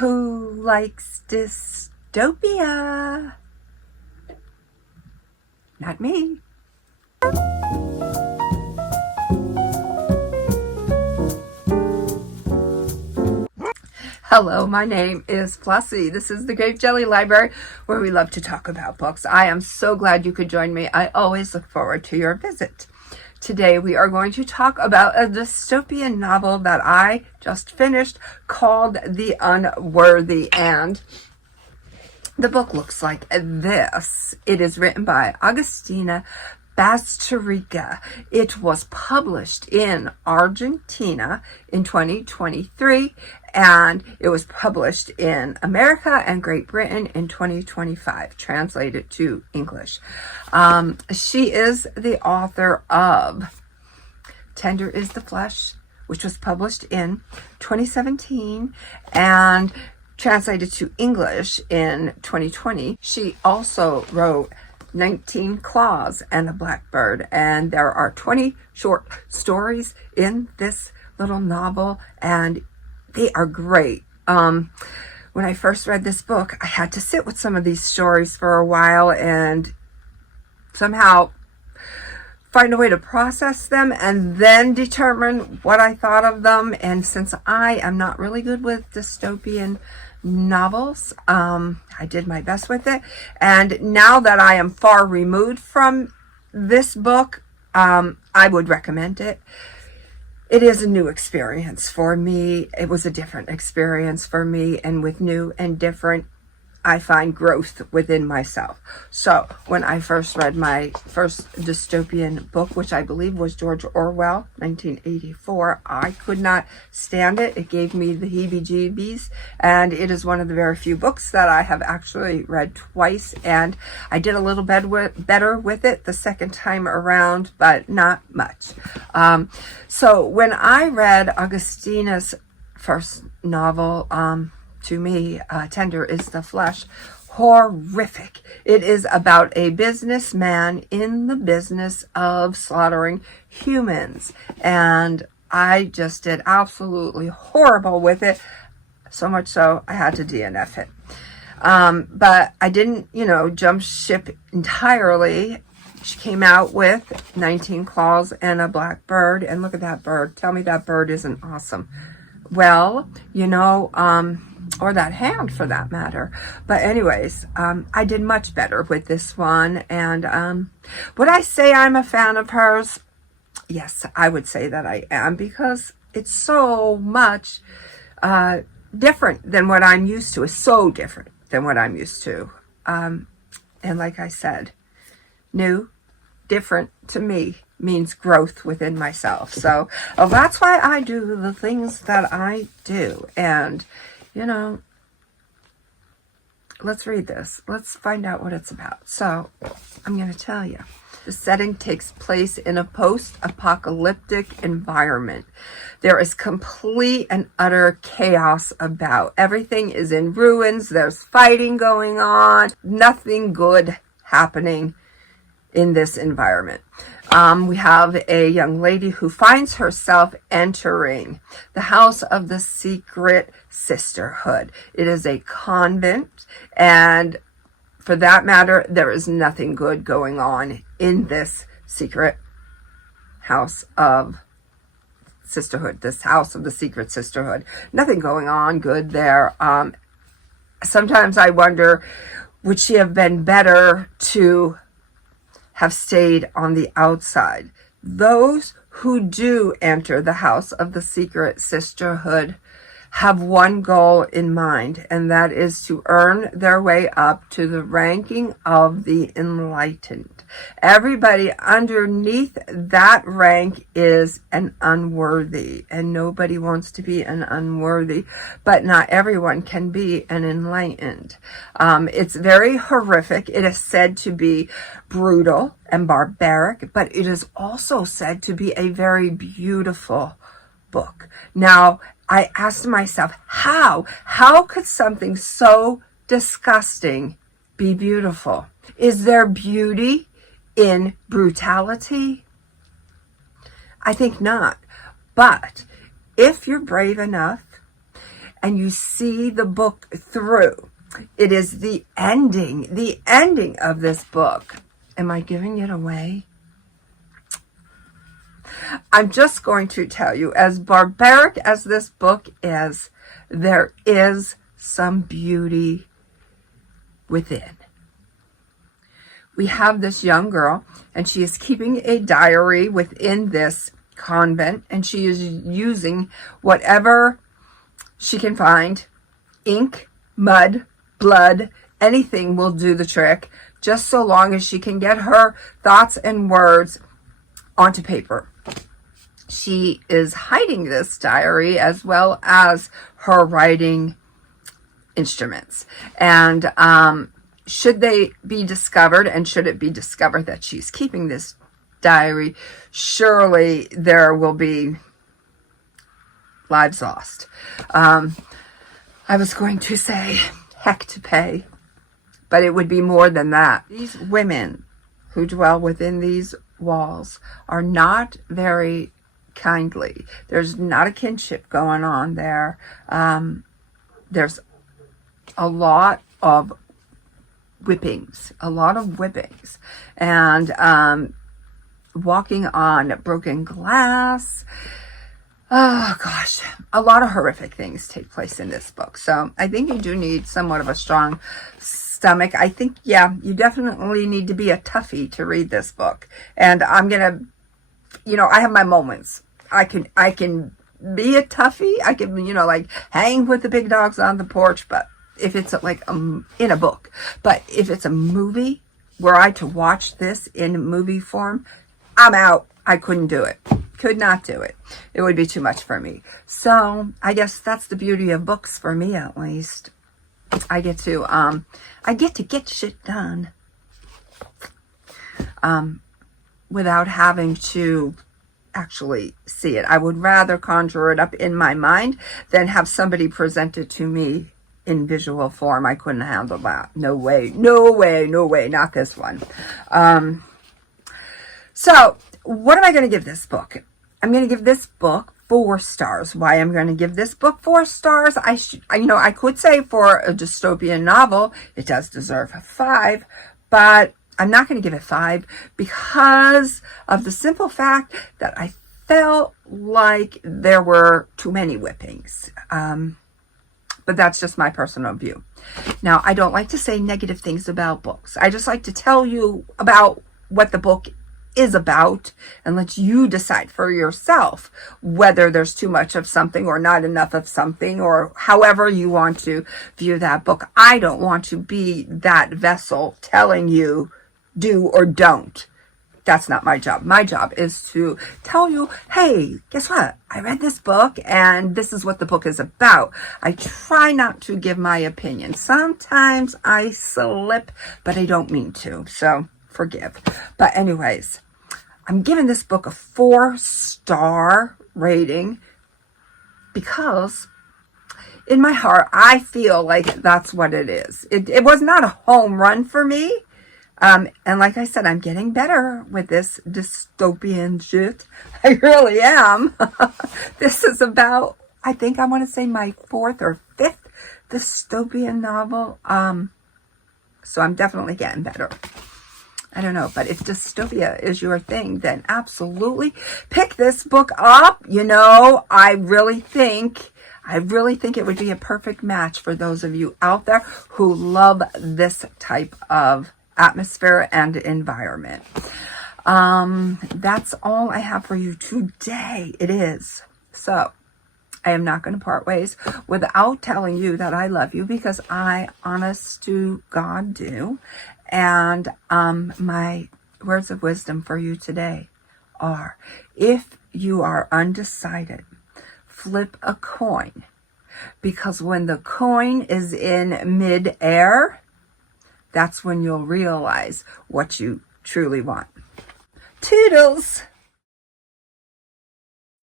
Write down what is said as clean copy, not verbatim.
Who likes dystopia? Not me. Hello, my name is Flossie. This is the Grape Jelly Library, where we love to talk about books. I am so glad you could join me. I always look forward to your visit. Today we are going to talk about a dystopian novel that I just finished called The Unworthy, and the book looks like this. It is written by Agustina Bazterrica. It was published in Argentina in 2023, and it was published in America and Great Britain in 2025, translated to English. She is the author of Tender is the Flesh, which was published in 2017 and translated to English in 2020. She also wrote 19 Claws and a Blackbird, and there are 20 short stories in this little novel, and they are great. When I first read this book, I had to sit with some of these stories for a while and somehow find a way to process them and then determine what I thought of them. And since I am not really good with dystopian novels, I did my best with it. And now that I am far removed from this book, I would recommend it. It is a new experience for me. It was a different experience for me, and with new and different, I find growth within myself. So when I first read my first dystopian book, which I believe was George Orwell, 1984, I could not stand it. It gave me the heebie-jeebies, and it is one of the very few books that I have actually read twice, and I did a little better with it the second time around, but not much. So when I read Agustina's first novel, to me, Tender is the Flesh, horrific. It is about a businessman in the business of slaughtering humans, and I just did absolutely horrible with it, so much so I had to DNF it. But I didn't, jump ship entirely. She came out with 19 Claws and a Blackbird, and look at that bird. Tell me that bird isn't awesome. Well, or that hand for that matter. But anyways, I did much better with this one. And would I say I'm a fan of hers? Yes, I would say that I am, because it's so much different than what I'm used to. It's so different than what I'm used to. And like I said, new, different to me means growth within myself. So that's why I do the things that I do. And let's read this. Let's find out what it's about. So I'm going to tell you. The setting takes place in a post-apocalyptic environment. There is complete and utter chaos about. Everything is in ruins. There's fighting going on. Nothing good happening in this environment. We have a young lady who finds herself entering the house of the secret sisterhood. It is a convent, and for that matter, there is nothing good going on in this secret house of sisterhood, this house of the secret sisterhood. Nothing going on good there. Sometimes I wonder, would she have been better to have stayed on the outside? Those who do enter the house of the secret sisterhood have one goal in mind, and that is to earn their way up to the ranking of the enlightened. Everybody underneath that rank is an unworthy, and nobody wants to be an unworthy, but not everyone can be an enlightened. It's very horrific. It is said to be brutal and barbaric, but it is also said to be a very beautiful book. Now, I asked myself, how could something so disgusting be beautiful? Is there beauty in brutality? I think not. But if you're brave enough and you see the book through. It is the ending of this book. Am I giving it away? I'm just going to tell you, as barbaric as this book is, there is some beauty within. We have this young girl, and she is keeping a diary within this convent, and she is using whatever she can find. Ink, mud, blood, anything will do the trick, just so long as she can get her thoughts and words onto paper. She is hiding this diary as well as her writing instruments. And should they be discovered, and should it be discovered that she's keeping this diary, surely there will be lives lost. I was going to say heck to pay, but it would be more than that. These women who dwell within these walls are not very kindly. There's not a kinship going on there. There's a lot of whippings, and walking on broken glass. Oh gosh, a lot of horrific things take place in this book. So I think you do need somewhat of a strong stomach. I think, yeah, you definitely need to be a toughie to read this book. And I'm gonna, I have my moments. I can be a toughie. I can, like hang with the big dogs on the porch, but if it's like in a book, but if it's a movie, were I to watch this in movie form, I'm out. I couldn't do it. Could not do it. It would be too much for me. So I guess that's the beauty of books, for me at least. I get to get shit done without having to actually see it. I would rather conjure it up in my mind than have somebody present it to me in visual form. I couldn't handle that. No way, not this one. So what am I going to give this book? I'm going to give this book 4 stars. Why I'm going to give this book 4 stars? I could say for a dystopian novel, it does deserve a 5, but I'm not going to give it 5 because of the simple fact that I felt like there were too many whippings. But that's just my personal view. Now, I don't like to say negative things about books. I just like to tell you about what the book is about and let you decide for yourself whether there's too much of something or not enough of something, or however you want to view that book. I don't want to be that vessel telling you do or don't. That's not my job. My job is to tell you, hey, guess what? I read this book and this is what the book is about. I try not to give my opinion. Sometimes I slip, but I don't mean to. So forgive. But anyways, I'm giving this book a 4-star rating because in my heart, I feel like that's what it is. It was not a home run for me. And like I said, I'm getting better with this dystopian shit. I really am. This is about, I think I want to say my 4th or 5th dystopian novel. So I'm definitely getting better. I don't know, but if dystopia is your thing, then absolutely pick this book up. I really think it would be a perfect match for those of you out there who love this type of atmosphere and environment. That's all I have for you today. It is. So I am not going to part ways without telling you that I love you, because I, honest to God, do. And my words of wisdom for you today are, if you are undecided, flip a coin, because when the coin is in mid-air, that's when you'll realize what you truly want. Toodles!